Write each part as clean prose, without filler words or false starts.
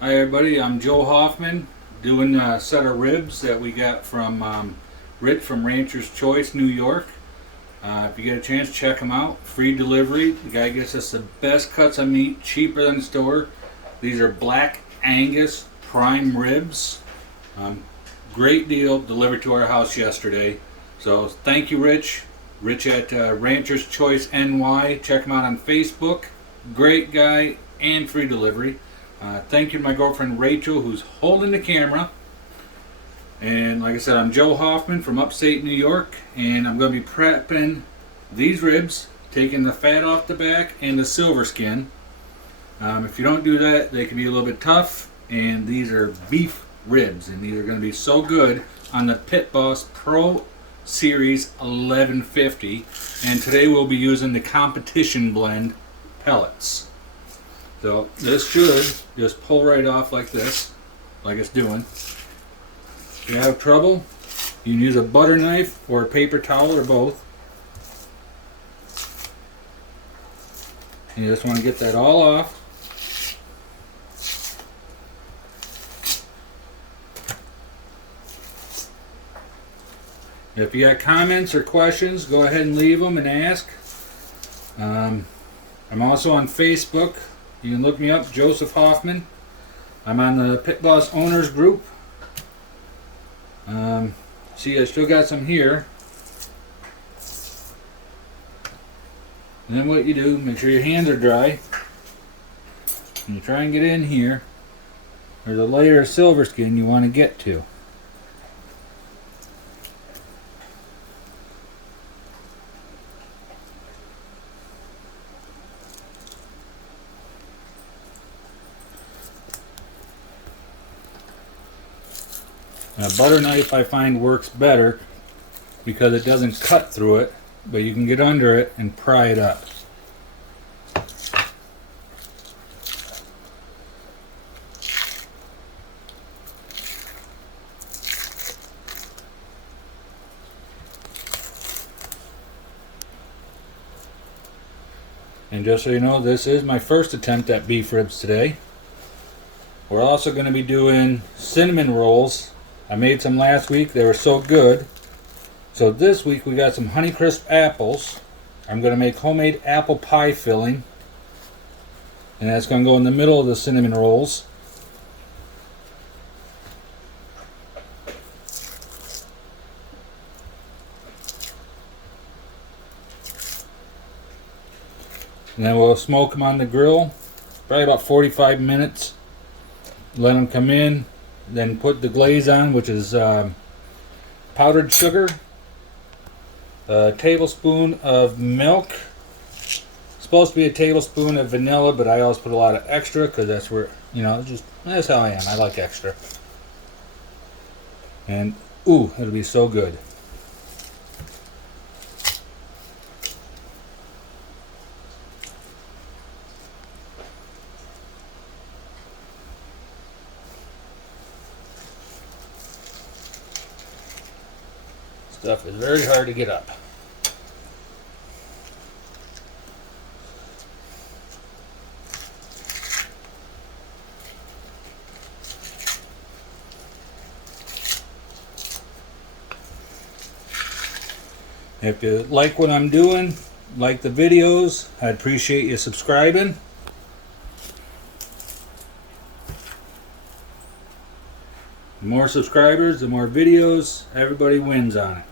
Hi everybody, I'm Joe Hoffman doing a set of ribs that we got from Rich from Rancher's Choice, New York. If you get a chance, check him out. Free delivery. The guy gets us the best cuts of meat, cheaper than the store. These are Black Angus prime ribs. Great deal, delivered to our house yesterday. So thank you, Rich. Rich at Rancher's Choice NY. Check him out on Facebook. Great guy and free delivery. Thank you to my girlfriend Rachel, who's holding the camera. And like I said, I'm Joe Hoffman from upstate New York, and I'm going to be prepping these ribs, taking the fat off the back and the silver skin. If you don't do that, they can be a little bit tough, and these are beef ribs, and these are going to be so good on the pitboss Pro Series 1150. And today we'll be using the competition blend pellets. So this should just pull right off like this, like it's doing. If you have trouble, you can use a butter knife or a paper towel or both. And you just want to get that all off. If you got comments or questions, go ahead and leave them and ask. I'm also on Facebook. You can look me up, Joseph Hoffman. I'm on the Pit Boss Owners Group. See, I still got some here. And then what you do, make sure your hands are dry. And you try and get in here. There's a layer of silver skin you want to get to. A butter knife I find works better because it doesn't cut through it, but you can get under it and pry it up. And just so you know, this is my first attempt at beef ribs today. We're also going to be doing cinnamon rolls. I made some last week, they were so good. So this week we got some Honeycrisp apples. I'm going to make homemade apple pie filling. And that's going to go in the middle of the cinnamon rolls. And then we'll smoke them on the grill, probably about 45 minutes. Let them come in. Then put the glaze on, which is powdered sugar, a tablespoon of milk. It's supposed to be a tablespoon of vanilla, but I always put a lot of extra because that's where, you know, that's how I am. I like extra. And ooh, it'll be so good. Stuff is very hard to get up. If you like what I'm doing, like the videos, I'd appreciate you subscribing. The more subscribers, the more videos, everybody wins on it.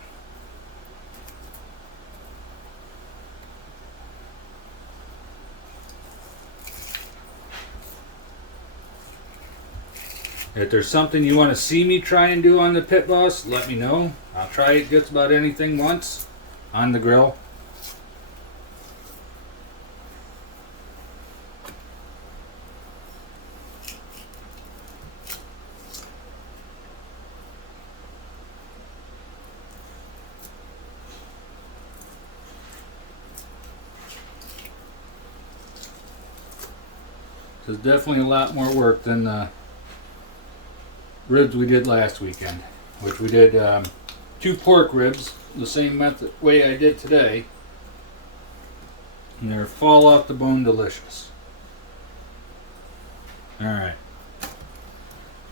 If there's something you want to see me try and do on the Pit Boss, let me know. I'll try just about anything once on the grill. So it's definitely a lot more work than the ribs we did last weekend, which we did 2 pork ribs the same way I did today, and they're fall off the bone delicious. All right,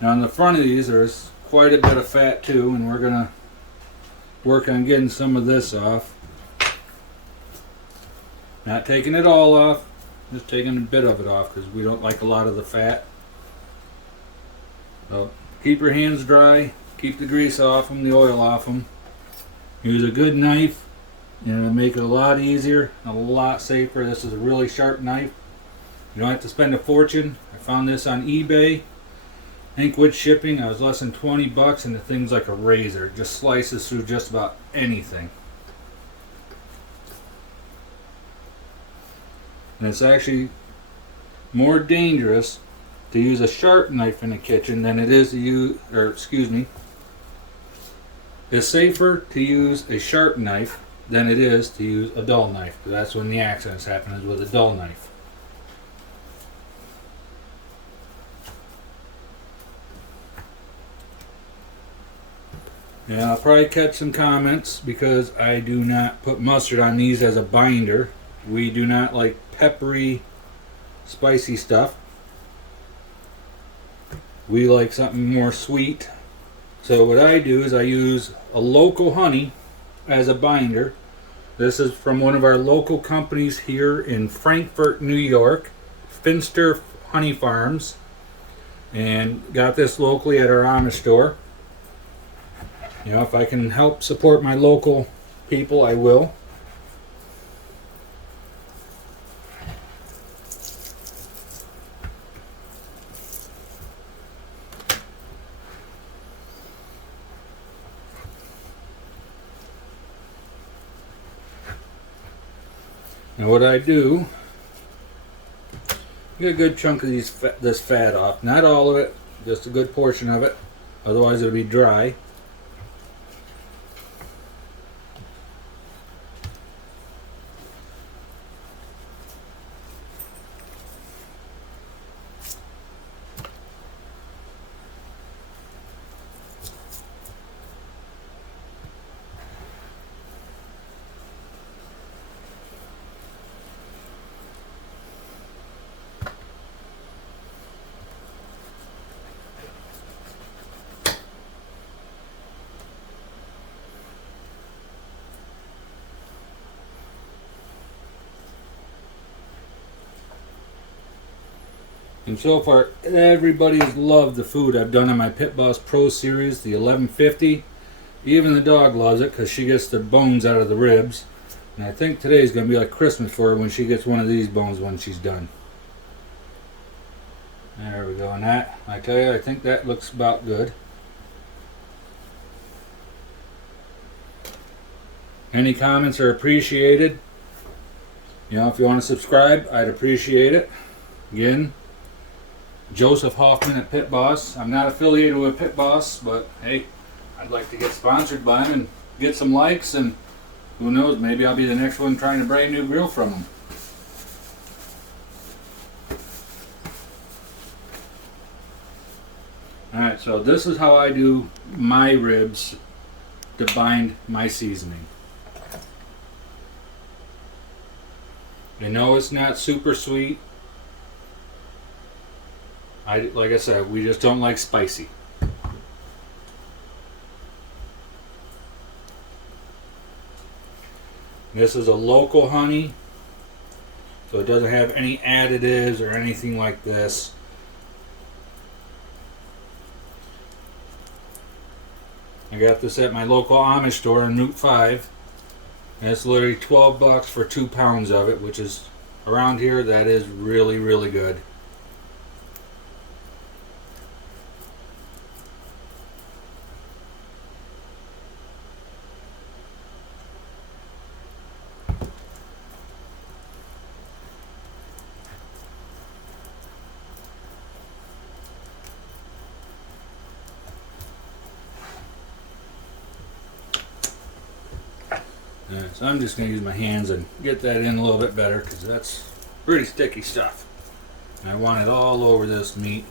Now on the front of these there's quite a bit of fat too, and we're going to work on getting some of this off. Not taking it all off, just taking a bit of it off because we don't like a lot of the fat. So keep your hands dry, keep the grease off them, the oil off them. Use a good knife and it'll make it a lot easier, a lot safer. This is a really sharp knife. You don't have to spend a fortune. I found this on eBay. I think with shipping I was less than 20 bucks, and the thing's like a razor. It just slices through just about anything. And it's actually more dangerous to use a sharp knife in the kitchen than it is to use, or excuse me, it's safer to use a sharp knife than it is to use a dull knife. Because that's when the accidents happen, is with a dull knife. Yeah, I'll probably catch some comments because I do not put mustard on these as a binder. We do not like peppery, spicy stuff. We like something more sweet. So what I do is I use a local honey as a binder. This is from one of our local companies here in Frankfort, New York, Finster Honey Farms, and got this locally at our Amish store. You know, if I can help support my local people, I will. And what I do, get a good chunk of this fat off. Not all of it, just a good portion of it. Otherwise it'll be dry. And so far, everybody's loved the food I've done on my pitboss Pro Series, the 1150. Even the dog loves it because she gets the bones out of the ribs. And I think today's going to be like Christmas for her when she gets one of these bones when she's done. There we go. And that, I tell you, I think that looks about good. Any comments are appreciated. You know, if you want to subscribe, I'd appreciate it. Again, Joseph Hoffman at Pitboss. I'm not affiliated with Pitboss, but hey, I'd like to get sponsored by them and get some likes, and who knows, maybe I'll be the next one trying a brand new grill from them. Alright, so this is how I do my ribs to bind my seasoning. I know it's not super sweet. Like I said, we just don't like spicy. This is a local honey, so it doesn't have any additives or anything like this. I got this at my local Amish store on Route 5, and it's literally 12 bucks for 2 pounds of it, which is, around here, that is really, really good. Alright, so I'm just going to use my hands and get that in a little bit better because that's pretty sticky stuff. And I want it all over this meat.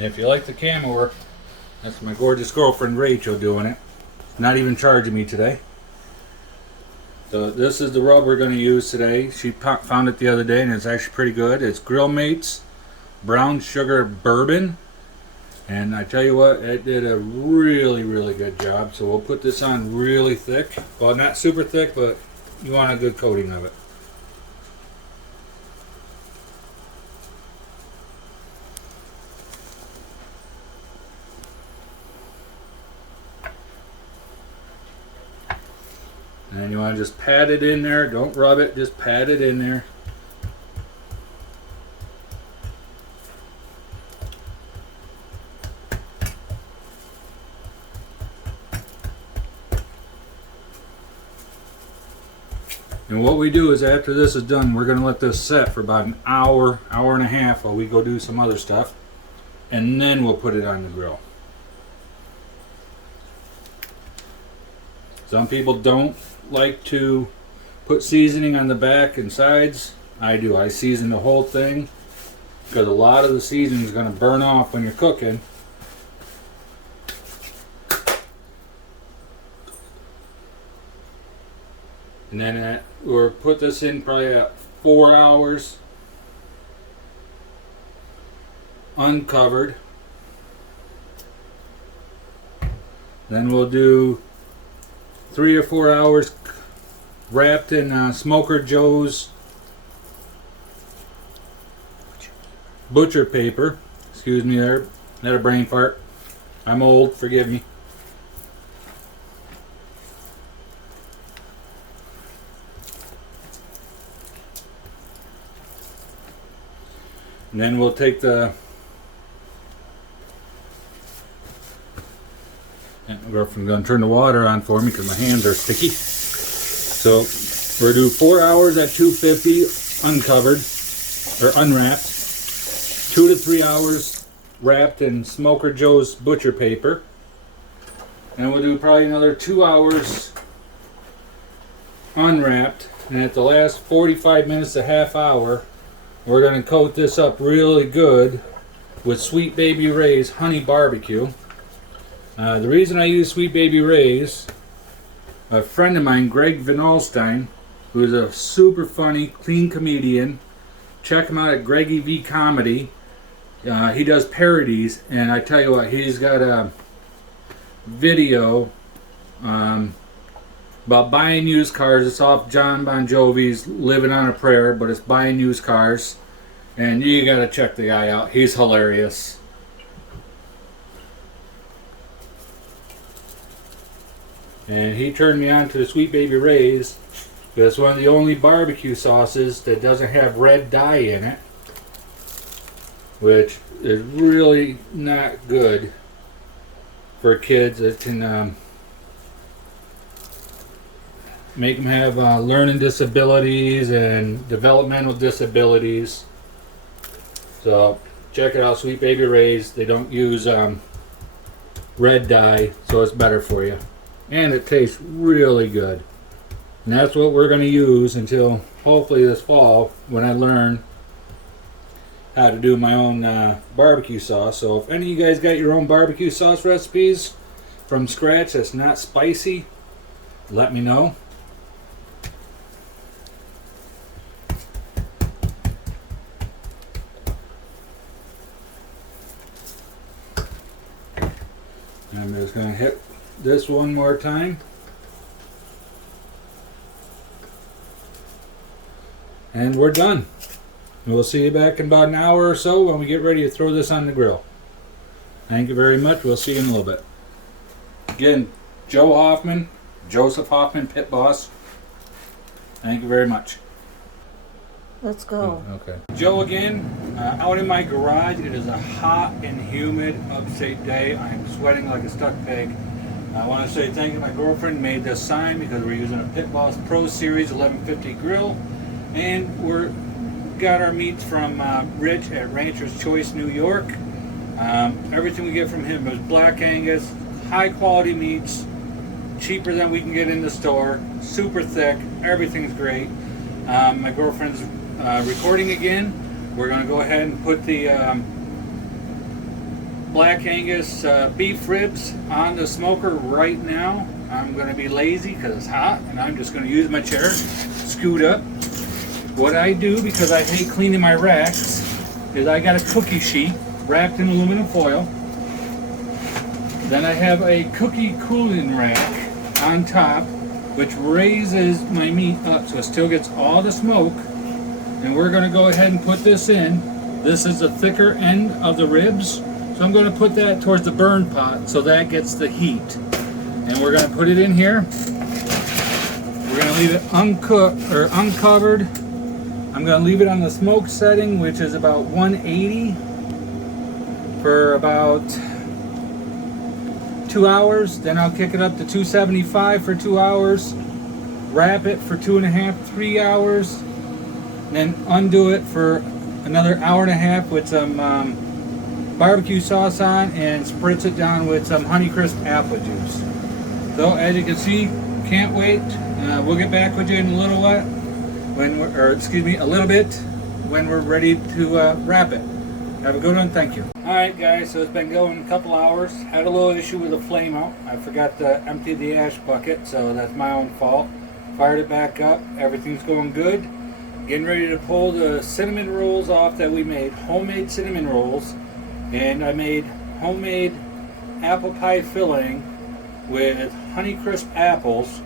If you like the camera work, that's my gorgeous girlfriend Rachel doing it. Not even charging me today. So this is the rub we're going to use today. She found it the other day and it's actually pretty good. It's Grill Mates Brown Sugar Bourbon. And I tell you what, it did a really, really good job. So we'll put this on really thick. Well, not super thick, but you want a good coating of it. And you want to just pat it in there. Don't rub it, just pat it in there. And what we do is after this is done, we're going to let this set for about an hour, hour and a half while we go do some other stuff. And then we'll put it on the grill. Some people don't like to put seasoning on the back and sides. I do. I season the whole thing because a lot of the seasoning is going to burn off when you're cooking. And then we'll put this in probably at 4 hours uncovered. Then we'll do 3 or 4 hours wrapped in Smoker Joe's butcher paper. Excuse me there, not a brain fart. I'm old, forgive me. And then we'll take the... And my girlfriend's going to turn the water on for me because my hands are sticky. So we're going to do 4 hours at 250 uncovered or unwrapped. 2 to 3 hours wrapped in Smoker Joe's butcher paper. And we'll do probably another 2 hours unwrapped. And at the last 45 minutes to half hour, we're going to coat this up really good with Sweet Baby Ray's Honey Barbecue. The reason I use Sweet Baby Ray's, a friend of mine, Greg Van Alstyne, who is a super funny, clean comedian. Check him out at Greggy V Comedy. He does parodies, and I tell you what, he's got a video about buying used cars. It's off John Bon Jovi's Living on a Prayer, but it's buying used cars. And you gotta check the guy out. He's hilarious. And he turned me on to the Sweet Baby Ray's. It's one of the only barbecue sauces that doesn't have red dye in it, which is really not good for kids. It can make them have learning disabilities and developmental disabilities. So check it out, Sweet Baby Ray's. They don't use red dye, so it's better for you. And it tastes really good. And that's what we're going to use until hopefully this fall when I learn how to do my own barbecue sauce. So if any of you guys got your own barbecue sauce recipes from scratch that's not spicy, let me know. I'm just going to hit this one more time. And we're done. We'll see you back in about an hour or so when we get ready to throw this on the grill. Thank you very much. We'll see you in a little bit. Again, Joe Hoffman, Joseph Hoffman, Pit Boss. Thank you very much. Let's go. Oh, okay. Joe again, out in my garage. It is a hot and humid upstate day. I'm sweating like a stuck pig. I want to say thank you. My girlfriend made this sign because we're using a Pit Boss Pro Series 1150 grill, and we're got our meats from Rich at Rancher's Choice, New York. Everything we get from him is black Angus, high quality meats, cheaper than we can get in the store, super thick. Everything's great. My girlfriend's recording again. We're going to go ahead and put the Black Angus beef ribs on the smoker right now. I'm going to be lazy because it's hot, and I'm just going to use my chair, scoot up. What I do, because I hate cleaning my racks, is I got a cookie sheet wrapped in aluminum foil. Then I have a cookie cooling rack on top, which raises my meat up so it still gets all the smoke. And we're going to go ahead and put this in. This is the thicker end of the ribs, so I'm going to put that towards the burn pot so that gets the heat. And we're going to put it in here. We're going to leave it uncooked or uncovered. I'm going to leave it on the smoke setting, which is about 180 for about 2 hours. Then I'll kick it up to 275 for 2 hours. Wrap it for 2.5, 3 hours. And then undo it for another hour and a half with some barbecue sauce on, and spritz it down with some Honeycrisp apple juice. So as you can see, can't wait. We'll get back with you in a little while, a little bit when we're ready to wrap it. Have a good one. Thank you. All right, guys. So it's been going a couple hours. Had a little issue with the flame out. I forgot to empty the ash bucket, so that's my own fault. Fired it back up. Everything's going good. Getting ready to pull the cinnamon rolls off that we made. Homemade cinnamon rolls. And I made homemade apple pie filling with Honeycrisp apples,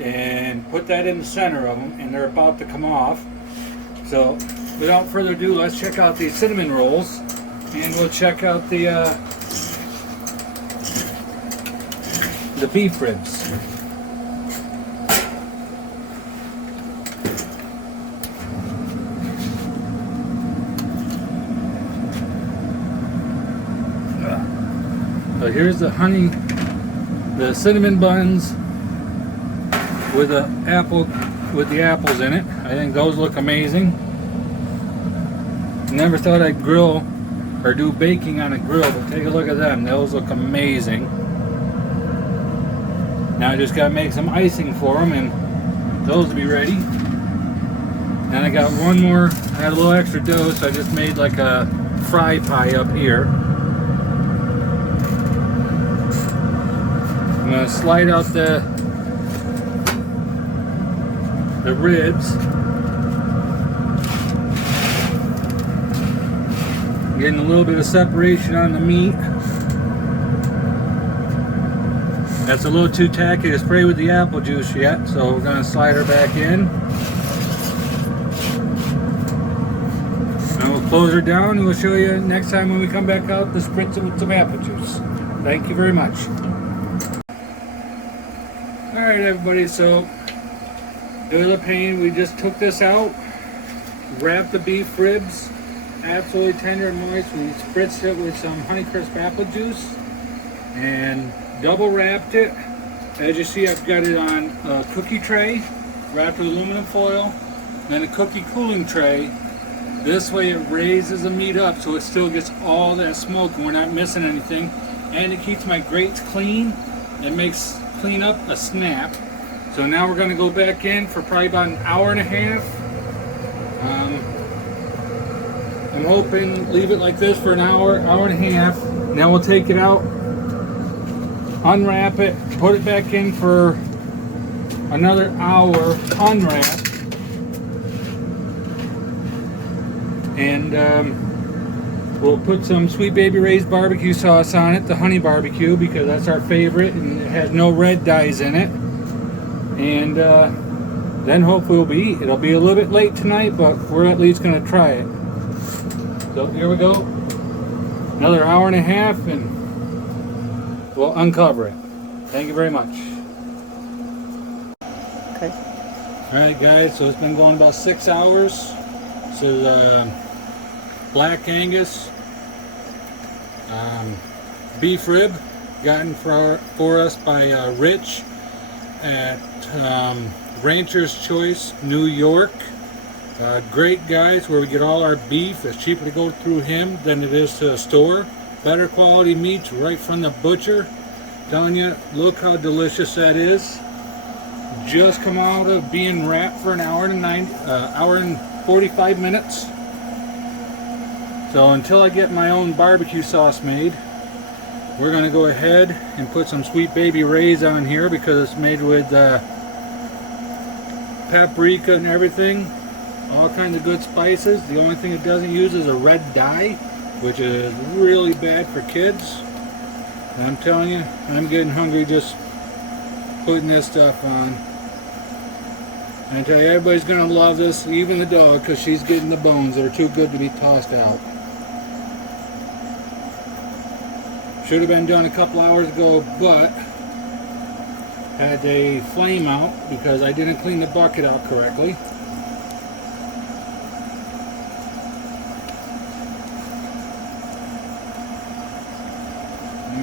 and put that in the center of them, and they're about to come off. So without further ado, let's check out these cinnamon rolls, and we'll check out the beef ribs. So here's the cinnamon buns with the apples in it. I think those look amazing. Never thought I'd grill or do baking on a grill, but take a look at them. Those look amazing. Now I just gotta make some icing for them, and those will be ready. And I got one more. I had a little extra dough, so I just made like a fry pie up here. I'm going to slide out the ribs. Getting a little bit of separation on the meat. That's a little too tacky to spray with the apple juice yet, so we're going to slide her back in. And we'll close her down, and we'll show you next time when we come back out to spritz it with some apple juice. Thank you very much. Alright everybody, so it was a pain. We just took this out, wrapped the beef ribs, absolutely tender and moist. We spritzed it with some Honeycrisp apple juice and double wrapped it. As you see, I've got it on a cookie tray wrapped with aluminum foil, then a cookie cooling tray. This way it raises the meat up so it still gets all that smoke and we're not missing anything, and it keeps my grates clean. It makes clean up a snap. So now we're going to go back in for probably about an hour and a half. I'm hoping leave it like this for an hour, hour and a half. Now we'll take it out, unwrap it, put it back in for another hour, unwrap, and we'll put some Sweet Baby Ray's barbecue sauce on it, the honey barbecue, because that's our favorite, and it has no red dyes in it. And then hopefully we'll be. It'll be a little bit late tonight, but we're at least going to try it. So here we go. Another hour and a half, and we'll uncover it. Thank you very much. Okay. All right, guys. So it's been going about 6 hours. This is Black Angus beef rib, gotten for us by Rich at Rancher's Choice, New York. Great guys, where we get all our beef. It's cheaper to go through him than it is to the store. Better quality meats right from the butcher. Telling you, look how delicious that is. Just come out of being wrapped for an hour and 45 minutes. So until I get my own barbecue sauce made, we're going to go ahead and put some Sweet Baby Ray's on here because it's made with paprika and everything. All kinds of good spices. The only thing it doesn't use is a red dye, which is really bad for kids. And I'm telling you, I'm getting hungry just putting this stuff on. And I tell you, everybody's going to love this, even the dog, because she's getting the bones. They're too good to be tossed out. Should have been done a couple hours ago, but had a flame out because I didn't clean the bucket out correctly.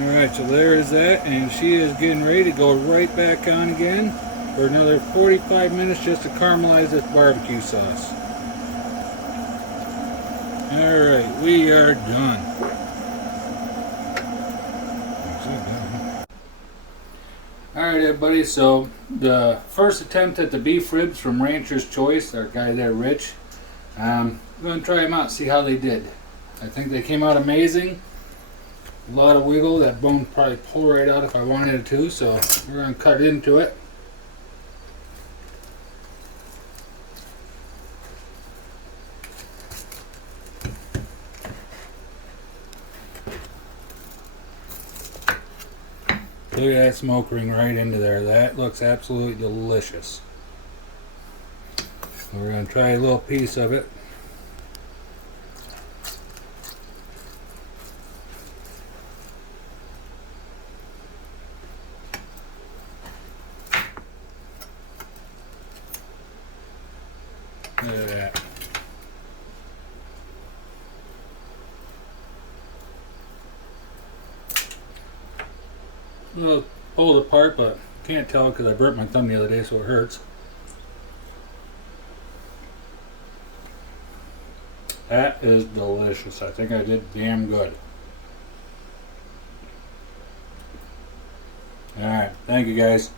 Alright, so there is that, and she is getting ready to go right back on again for another 45 minutes just to caramelize this barbecue sauce. Alright, we are done. Alright everybody, so the first attempt at the beef ribs from Rancher's Choice, our guy there, Rich. I'm going to try them out, see how they did. I think they came out amazing. A lot of wiggle. That bone would probably pull right out if I wanted it to, so we're going to cut into it. Look at that smoke ring right into there. That looks absolutely delicious. So we're going to try a little piece of it. Look at that. A little pulled apart, but can't tell because I burnt my thumb the other day, so it hurts. That is delicious. I think I did damn good. Alright, thank you guys.